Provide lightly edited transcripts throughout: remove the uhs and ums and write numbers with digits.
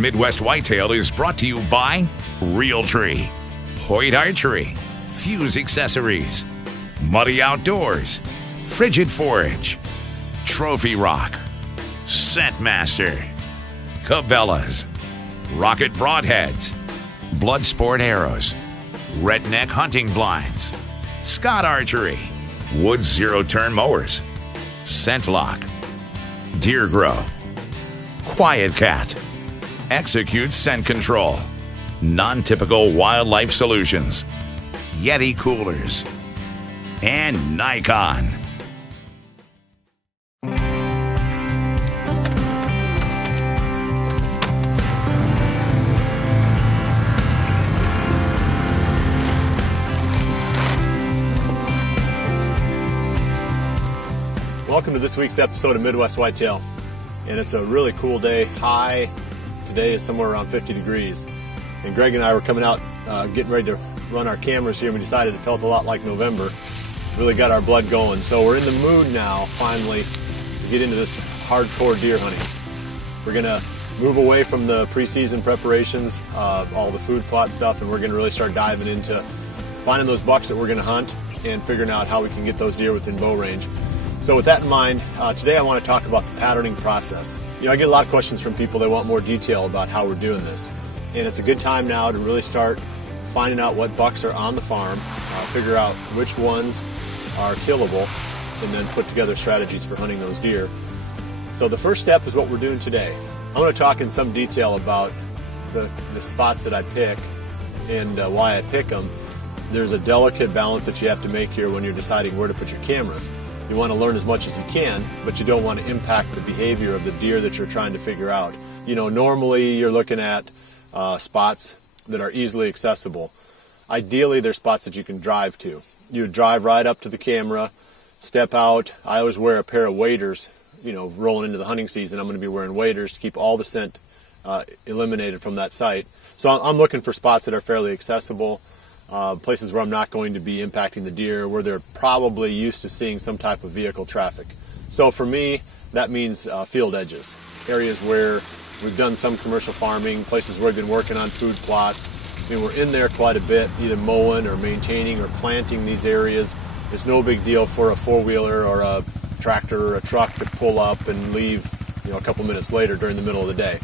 Midwest Whitetail is brought to you by Realtree, Hoyt Archery, Fuse Accessories, Muddy Outdoors, Frigid Forage, Trophy Rock, Scentmaster, Cabela's, Rocket Broadheads, Bloodsport Arrows, Redneck Hunting Blinds, Scott Archery, Woods Zero Turn Mowers, Scentlock, Deer Grow, Quiet Cat, Execute Scent Control, Non-Typical Wildlife Solutions, Yeti Coolers, and Nikon. Welcome to this week's episode of Midwest Whitetail, and it's a really cool day. High today is somewhere around 50 degrees, and Greg and I were coming out getting ready to run our cameras here, and we decided it felt a lot like November. Really got our blood going, so we're in the mood now finally to get into this hardcore deer hunting. We're gonna move away from the preseason preparations, all the food plot stuff, and we're gonna really start diving into finding those bucks that we're gonna hunt and figuring out how we can get those deer within bow range. So with that in mind, today I want to talk about the patterning process. You know, I get a lot of questions from people. They want more detail about how we're doing this. And it's a good time now to really start finding out what bucks are on the farm, figure out which ones are killable, and then put together strategies for hunting those deer. So the first step is what we're doing today. I'm going to talk in some detail about the spots that I pick and why I pick them. There's a delicate balance that you have to make here when you're deciding where to put your cameras. You want to learn as much as you can, but you don't want to impact the behavior of the deer that you're trying to figure out. You know, normally you're looking at spots that are easily accessible. Ideally, they're spots that you can drive to. You drive right up to the camera, step out. I always wear a pair of waders. You know, rolling into the hunting season, I'm going to be wearing waders to keep all the scent eliminated from that site. So I'm looking for spots that are fairly accessible. Places where I'm not going to be impacting the deer, where they're probably used to seeing some type of vehicle traffic. So for me, that means field edges, areas where we've done some commercial farming, places where we've been working on food plots. I mean, we're in there quite a bit, either mowing or maintaining or planting these areas. It's no big deal for a four-wheeler or a tractor or a truck to pull up and leave, you know, a couple minutes later during the middle of the day.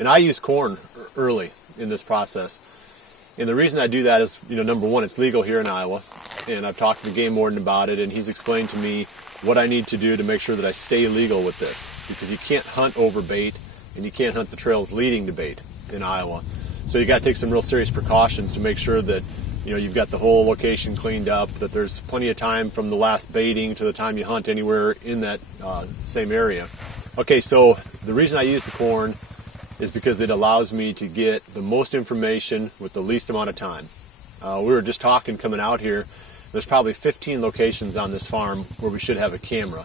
And I use corn early in this process. And the reason I do that is, you know, number one, it's legal here in Iowa, and I've talked to the game warden about it, and he's explained to me what I need to do to make sure that I stay legal with this, because you can't hunt over bait, and you can't hunt the trails leading to bait in Iowa. So you got to take some real serious precautions to make sure that, you know, you've got the whole location cleaned up, that there's plenty of time from the last baiting to the time you hunt anywhere in that same area. Okay, so the reason I use the corn is because it allows me to get the most information with the least amount of time. We were just talking coming out here, there's probably 15 locations on this farm where we should have a camera.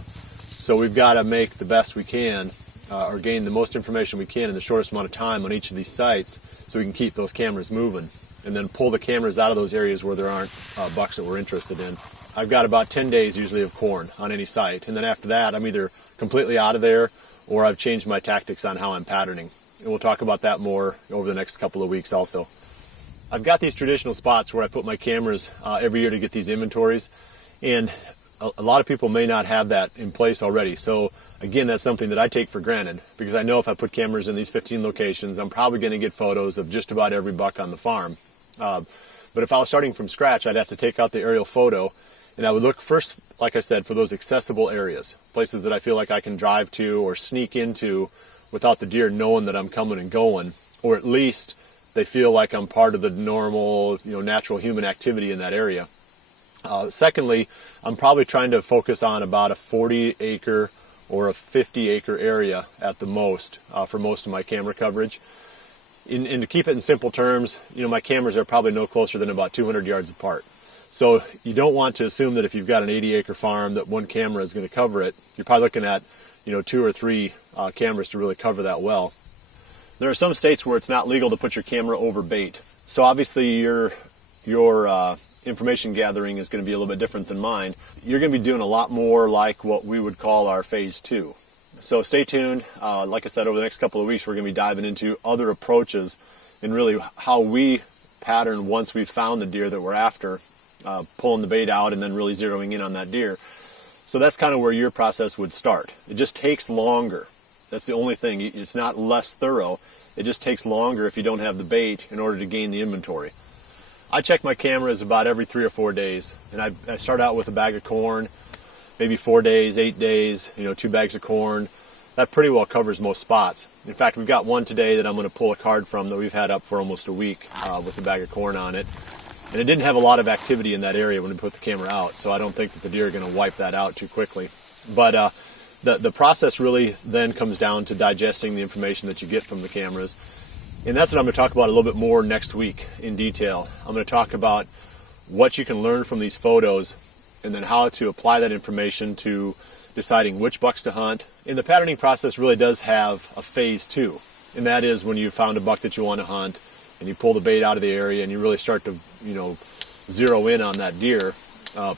So we've got to make the best we can, or gain the most information we can in the shortest amount of time on each of these sites, so we can keep those cameras moving, and then pull the cameras out of those areas where there aren't bucks that we're interested in. I've got about 10 days usually of corn on any site, and then after that I'm either completely out of there, or I've changed my tactics on how I'm patterning. And we'll talk about that more over the next couple of weeks also. I've got these traditional spots where I put my cameras every year to get these inventories, and a lot of people may not have that in place already. So again, that's something that I take for granted, because I know if I put cameras in these 15 locations, I'm probably going to get photos of just about every buck on the farm. But if I was starting from scratch, I'd have to take out the aerial photo, and I would look first, like I said, for those accessible areas, places that I feel like I can drive to or sneak into without the deer knowing that I'm coming and going, or at least they feel like I'm part of the normal, you know, natural human activity in that area. Secondly, I'm probably trying to focus on about a 40-acre or a 50-acre area at the most for most of my camera coverage. And to keep it in simple terms, you know, my cameras are probably no closer than about 200 yards apart. So you don't want to assume that if you've got an 80-acre farm that one camera is going to cover it. You're probably looking at, you know, 2 or 3 cameras to really cover that well. There are some states where it's not legal to put your camera over bait. So obviously your information gathering is going to be a little bit different than mine. You're going to be doing a lot more like what we would call our phase 2. So stay tuned. Like I said, over the next couple of weeks, we're going to be diving into other approaches and really how we pattern once we've found the deer that we're after, pulling the bait out and then really zeroing in on that deer. So that's kind of where your process would start. It just takes longer. That's the only thing. It's not less thorough. It just takes longer if you don't have the bait in order to gain the inventory. I check my cameras about every 3 or 4 days, and I start out with a bag of corn, maybe 4 days, 8 days, 2 bags of corn. That pretty well covers most spots. In fact, we've got one today that I'm going to pull a card from that we've had up for almost a week with a bag of corn on it. And it didn't have a lot of activity in that area when we put the camera out, so I don't think that the deer are going to wipe that out too quickly. But the process really then comes down to digesting the information that you get from the cameras. And that's what I'm going to talk about a little bit more next week in detail. I'm going to talk about what you can learn from these photos and then how to apply that information to deciding which bucks to hunt. And the patterning process really does have a phase 2, and that is when you found a buck that you want to hunt and you pull the bait out of the area and you really start to zero in on that deer.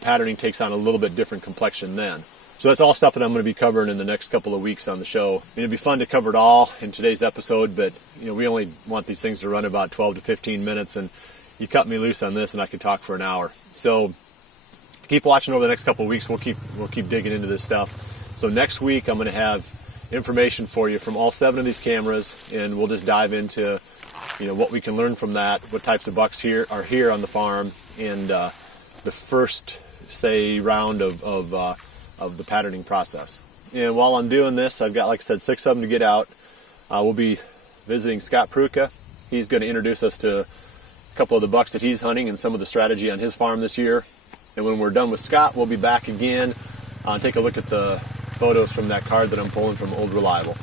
Patterning takes on a little bit different complexion then. So that's all stuff that I'm going to be covering in the next couple of weeks on the show. It'd be fun to cover it all in today's episode, but we only want these things to run about 12 to 15 minutes, and you cut me loose on this and I could talk for an hour. So keep watching over the next couple of weeks. We'll keep digging into this stuff. So next week I'm going to have information for you from all 7 of these cameras, and we'll just dive into what we can learn from that, what types of bucks are here on the farm, and the first round of the patterning process. And while I'm doing this, I've got, like I said, 6 of them to get out. We'll be visiting Scott Pruka. He's going to introduce us to a couple of the bucks that he's hunting and some of the strategy on his farm this year. And when we're done with Scott, we'll be back again and take a look at the photos from that card that I'm pulling from Old Reliable.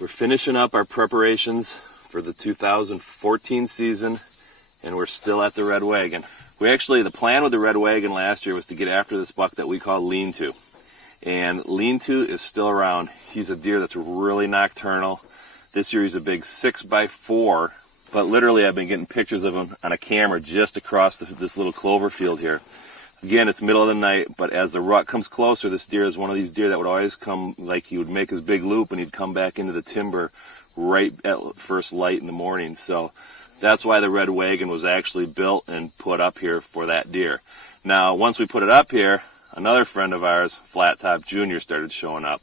We're finishing up our preparations for the 2014 season, and we're still at the Red Wagon. The plan with the Red Wagon last year was to get after this buck that we call Lean-To. And Lean-To is still around. He's a deer that's really nocturnal. This year he's a big 6x4, but literally I've been getting pictures of him on a camera just across this little clover field here. Again, it's middle of the night, but as the rut comes closer, this deer is one of these deer that would always come, like he would make his big loop and he'd come back into the timber right at first light in the morning. So that's why the Red Wagon was actually built and put up here for that deer. Now, once we put it up here, another friend of ours, Flat Top Jr., started showing up.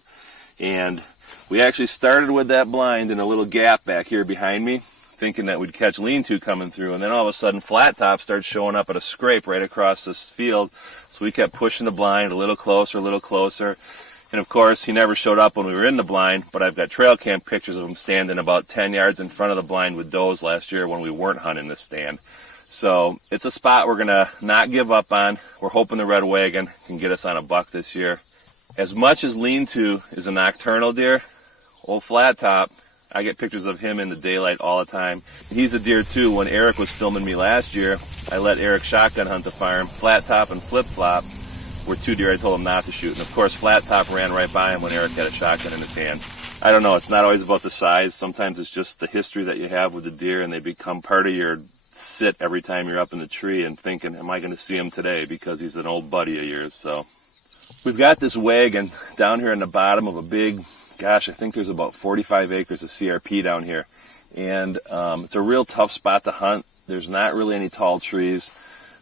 And we actually started with that blind in a little gap back here behind me, thinking that we'd catch Lean-To coming through, and then all of a sudden Flat Top started showing up at a scrape right across this field, so we kept pushing the blind a little closer, and of course he never showed up when we were in the blind, but I've got trail cam pictures of him standing about 10 yards in front of the blind with does last year when we weren't hunting this stand. So it's a spot we're going to not give up on. We're hoping the Red Wagon can get us on a buck this year. As much as Lean-To is a nocturnal deer, old Flat Top, I get pictures of him in the daylight all the time. He's a deer too. When Eric was filming me last year, I let Eric shotgun hunt the farm. Flat Top and Flip Flop were 2 deer I told him not to shoot. And of course Flat Top ran right by him when Eric had a shotgun in his hand. I don't know, it's not always about the size. Sometimes it's just the history that you have with the deer, and they become part of your sit every time you're up in the tree and thinking, am I going to see him today, because he's an old buddy of yours. So we've got this wagon down here in the bottom of a big, gosh, I think there's about 45 acres of CRP down here. And it's a real tough spot to hunt. There's not really any tall trees.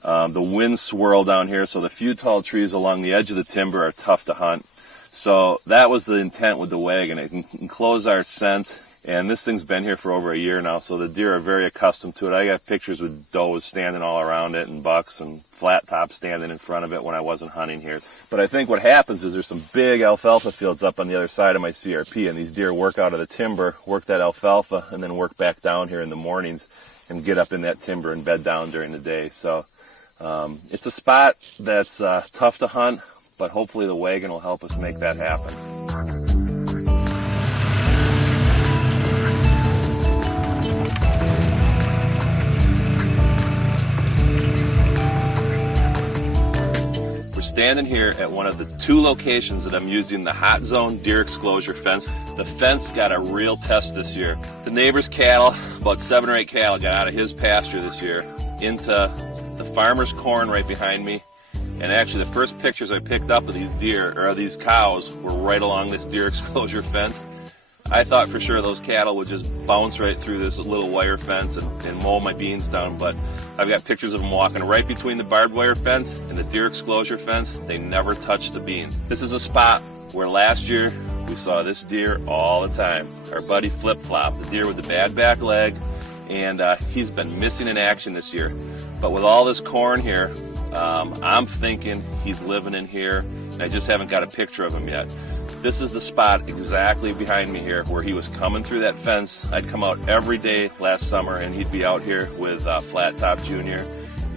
The winds swirl down here, so the few tall trees along the edge of the timber are tough to hunt. So that was the intent with the wagon. It can enclose our scent And this thing's been here for over a year now, so the deer are very accustomed to it. I got pictures with does standing all around it and bucks and flat tops standing in front of it when I wasn't hunting here. But I think what happens is there's some big alfalfa fields up on the other side of my CRP, and these deer work out of the timber, work that alfalfa, and then work back down here in the mornings and get up in that timber and bed down during the day. So it's a spot that's tough to hunt, but hopefully the wagon will help us make that happen. Standing here at one of the 2 locations that I'm using the hot zone deer exclosure fence. The fence got a real test this year. The neighbor's cattle, about 7 or 8 cattle, got out of his pasture this year into the farmer's corn right behind me. And actually the first pictures I picked up of these deer, or these cows, were right along this deer exclosure fence. I thought for sure those cattle would just bounce right through this little wire fence and mow my beans down, but I've got pictures of them walking right between the barbed wire fence and the deer exclosure fence. They never touch the beans. This is a spot where last year we saw this deer all the time. Our buddy Flip Flop, the deer with the bad back leg, and he's been missing in action this year. But with all this corn here, I'm thinking he's living in here, and I just haven't got a picture of him yet. This is the spot exactly behind me here where he was coming through that fence. I'd come out every day last summer and he'd be out here with Flat Top Jr.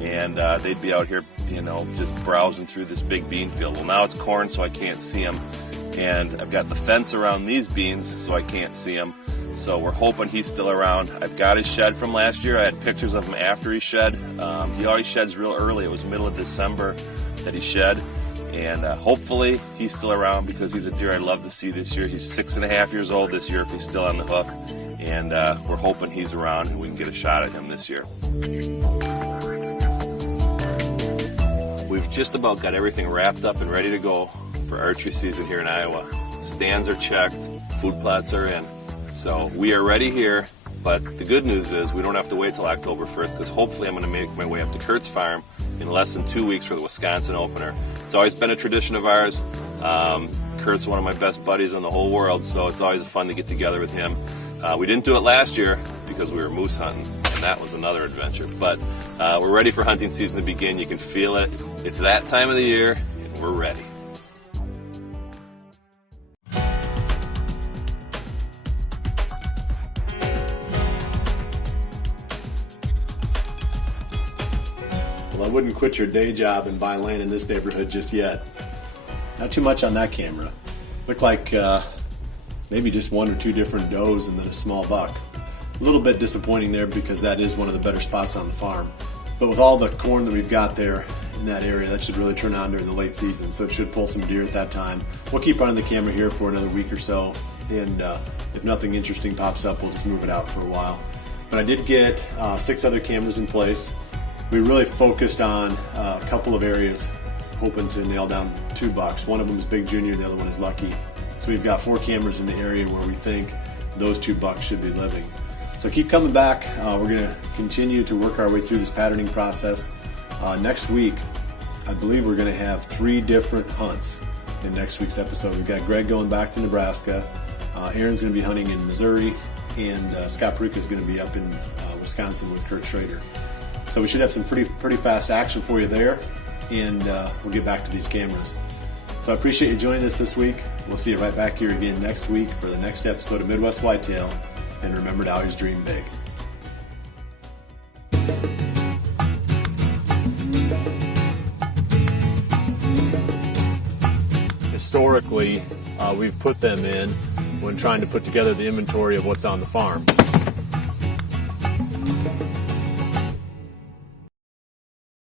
and they'd be out here, you know, just browsing through this big bean field. Well, now it's corn, so I can't see him. And I've got the fence around these beans, so I can't see him. So we're hoping he's still around. I've got his shed from last year. I had pictures of him after he shed. He always sheds real early. It was middle of December that he shed. And hopefully he's still around because he's a deer I'd love to see this year. He's 6.5 years old this year if he's still on the hook. And we're hoping he's around and we can get a shot at him this year. We've just about got everything wrapped up and ready to go for archery season here in Iowa. Stands are checked, food plots are in. So we are ready here, but the good news is we don't have to wait till October 1st because hopefully I'm going to make my way up to Kurt's farm in less than 2 weeks for the Wisconsin opener. It's always been a tradition of ours. Kurt's one of my best buddies in the whole world, so it's always fun to get together with him. We didn't do it last year because we were moose hunting, and that was another adventure. But we're ready for hunting season to begin. You can feel it. It's that time of the year, and we're ready. Well, I wouldn't quit your day job and buy land in this neighborhood just yet. Not too much on that camera. Looked like maybe just 1 or 2 different does and then a small buck. A little bit disappointing there because that is one of the better spots on the farm. But with all the corn that we've got there in that area, that should really turn on during the late season, so it should pull some deer at that time. We'll keep running the camera here for another week or so, and if nothing interesting pops up, we'll just move it out for a while. But I did get 6 other cameras in place. We really focused on a couple of areas, hoping to nail down 2 bucks. One of them is Big Junior, the other one is Lucky. So we've got 4 cameras in the area where we think those 2 bucks should be living. So keep coming back. We're going to continue to work our way through this patterning process. Next week, I believe we're going to have 3 different hunts in next week's episode. We've got Greg going back to Nebraska, Aaron's going to be hunting in Missouri, and Scott Perica is going to be up in Wisconsin with Kurt Schrader. So we should have some pretty fast action for you there, and we'll get back to these cameras. So I appreciate you joining us this week. We'll see you right back here again next week for the next episode of Midwest Whitetail. And remember to always dream big. Historically, we've put them in when trying to put together the inventory of what's on the farm.